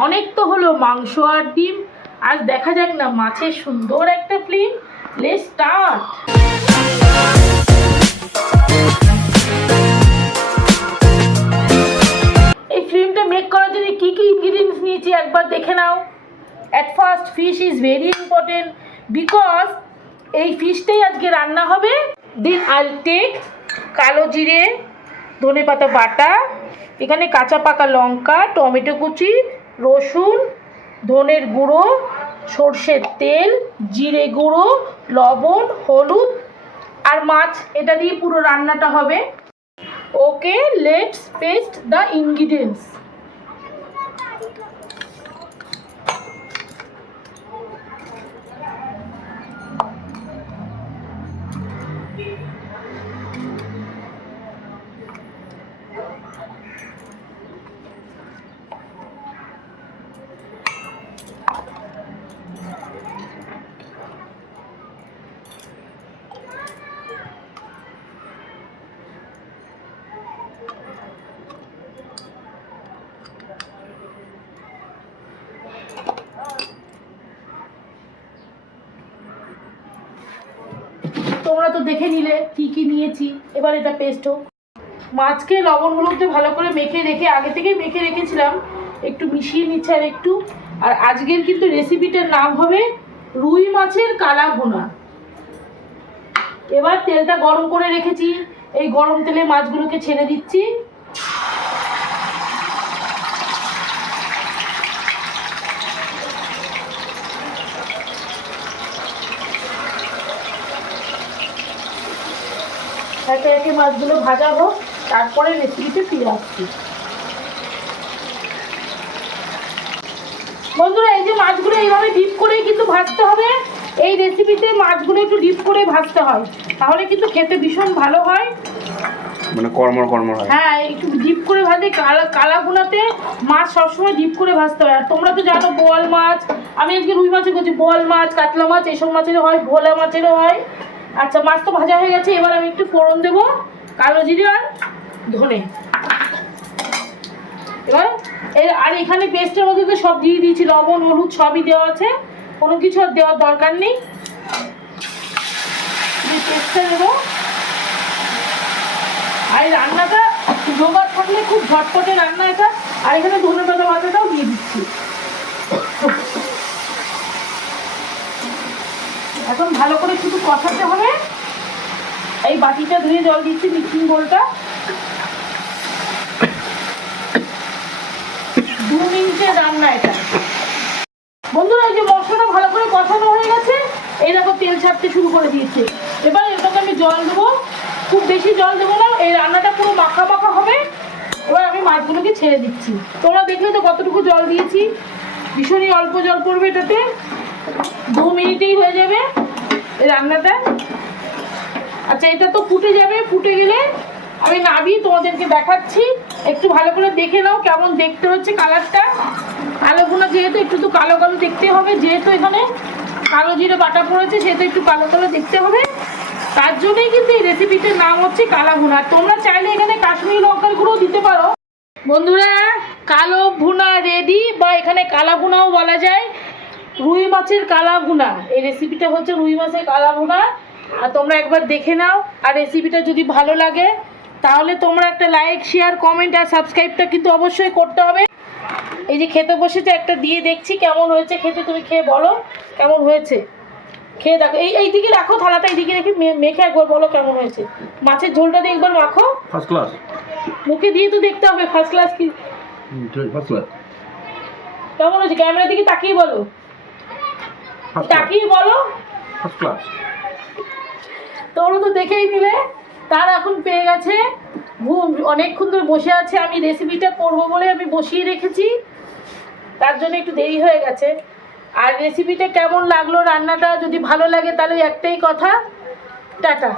অনেক তো হলো মাংস আর ডিম, আজ দেখা যাক না মাছের সুন্দর একটা ফিল্ম। Let's start. এই ফিল্মটা মেক করার জন্য কি কি ইনগ্রিডিয়েন্টস নিয়েছি একবার দেখে নাও। At first fish is very important because এই ফিশটাই আজকে রান্না হবে। দেন আই টেক কালো জিরে, ধনেপাতা বাটা, এখানে কাঁচা পাকা লঙ্কা, টমেটো কুচি, রসুন, ধনের গুঁড়ো, সর্ষের তেল, জিরে গুঁড়ো, লবণ, হলুদ আর মাছ, এটা দিয়ে পুরো রান্নাটা হবে। ওকে, লেটস পেস্ট দ্য ইনগ্রিডিয়েন্টস। তোমরা তো দেখে নিলে কি কি নিয়েছি, এবার এটা পেস্ট হোক। মাছকে লবণ হলুদে ভালো করে মেখে রেখে আগে থেকেই মেখে রেখেছিলাম, একটু মিশিয়ে নিচ্ছে আর একটু। আর আজকের কিন্তু রেসিপিটার নাম হবে রুই মাছের কালা ভুনা। এবার তেলটা গরম করে রেখেছি, এই গরম তেলে মাছগুলোকে ছেড়ে দিচ্ছি। একে একে মাছগুলো ভাজা হোক, তারপরে রেসিপিতে ফিরে আসছি। বন্ধুরা, এই যে মাছগুলো এইভাবে ডিপ করে কিন্তু ভাজতে হবে। এই রেসিপিতে মাছগুলো একটু ডিপ করে ভাজতে হয়, তাহলে কিন্তু খেতে ভীষণ ভালো হয়, মানে কর্মর হয়। হ্যাঁ, একটু ডিপ করে ভাজলে কালা ভুনাতে মাছ সবসময় ডিপ করে ভাজতে হয়। আর তোমরা তো জানো বোয়াল মাছ, আমি আজকে রুই মাছে করছি, বোয়াল মাছ, কাতলা মাছ এইসব মাছেরও হয়, ভোলা মাছেরও হয়। আচ্ছা, মাছ তো ভাজা হয়ে গেছে, এবার আমি একটু ফোড়ন দেবো, কালো জিরে আর ধনে। এবার আর এখানে পেস্টের মধ্যে তো সব দিয়ে দিয়েছি, লবণ হলুদ সবই দেওয়া আছে, কোনো কিছু আর দেওয়ার দরকার নেই। পেস্টটা দেবো। আর এই রান্নাটা জোগাড় থাকলে খুব ঝটপটে রান্না এটা। আর এখানে ধনেপাতা বাটাটাও দিয়ে দিচ্ছি। এখন ভালো করে শুধু কষাতে হবে। এই বাটিটা ধুয়ে জল দিচ্ছি, মিক্সিং বোলটা। 2 মিনিটের রান্না এটা। বন্ধুরা, এই যে মশলাটা ভালো করে কষানো হয়ে গেছে, এই দেখো তেল ছাড়তে শুরু করে দিয়েছে। এবার এটাকে আমি জল দেবো, খুব বেশি জল দেবো না, এই রান্নাটা পুরো মাখা মাখা হবে। এবার আমি মাছগুলোকে ছেড়ে দিচ্ছি। তোমরা দেখলে তো কতটুকু জল দিয়েছি, ভীষণই অল্প জল পড়বে এটাতে। 2 মিনিটেই হয়ে যাবে এই রান্নাটা। আচ্ছা, এটা তো ফুটে যাবে, ফুটে গেলে আমি নামিয়ে তোমাদেরকে দেখাচ্ছি। একটু ভালো করে দেখে নাও কেমন দেখতে হচ্ছে কালারটা। কালো ভুনা যেহেতু একটু তো কালো কালো দেখতে হবে, যেহেতু এখানে কালো জিরে বাটা পড়েছে সেহেতু একটু কালো কালো দেখতে হবে। তার জন্যই কিন্তু এই রেসিপিটার নাম হচ্ছে কালা ভুনা। তোমরা চাইলে এখানে কাশ্মীরি লঙ্কার গুঁড়ো দিতে পারো। বন্ধুরা, কালো ভুনা রেডি, বা এখানে কালা ভুনাও বলা যায়, রুই মাছের কালা ভুনা। এই রেসিপিটা হচ্ছে রুই মাছের কালা ভুনা। আর তোমরা একবার দেখে নাও। আর রেসিপিটা যদি ভালো লাগে তাহলে তোমরা একটা লাইক, শেয়ার, কমেন্ট আর সাবস্ক্রাইবটা কিন্তু অবশ্যই করতে হবে। এই যে খেতে বসেছে, একটা দিয়ে দেখছি কেমন হয়েছে খেতে। তুমি খেয়ে বলো কেমন হয়েছে, খেয়ে দেখো। এই দিকে রাখো থালাটা, এইদিকে রেখে মেখে একবার বলো কেমন হয়েছে। মাছের ঝোলটা দিয়ে একবার মাখো, ফার্স্ট ক্লাস। মুখে দিয়ে তো দেখতে হবে ফার্স্ট ক্লাস কি। ফার্স্ট ক্লাস কেমন হয়েছে ক্যামেরার দিকে তাকিয়ে বলো, তাকিয়ে বলো ফার্স্ট ক্লাস। তোমরা তো দেখেই নিলে। তার এখন পেয়ে গেছে ঘুম, অনেকক্ষণ ধরে বসে আছে। আমি রেসিপিটা করবো বলে আমি বসিয়ে রেখেছি, তার জন্য একটু দেরি হয়ে গেছে। আর রেসিপিটা কেমন লাগলো, রান্নাটা যদি ভালো লাগে তাহলে একটাই কথা, টাটা।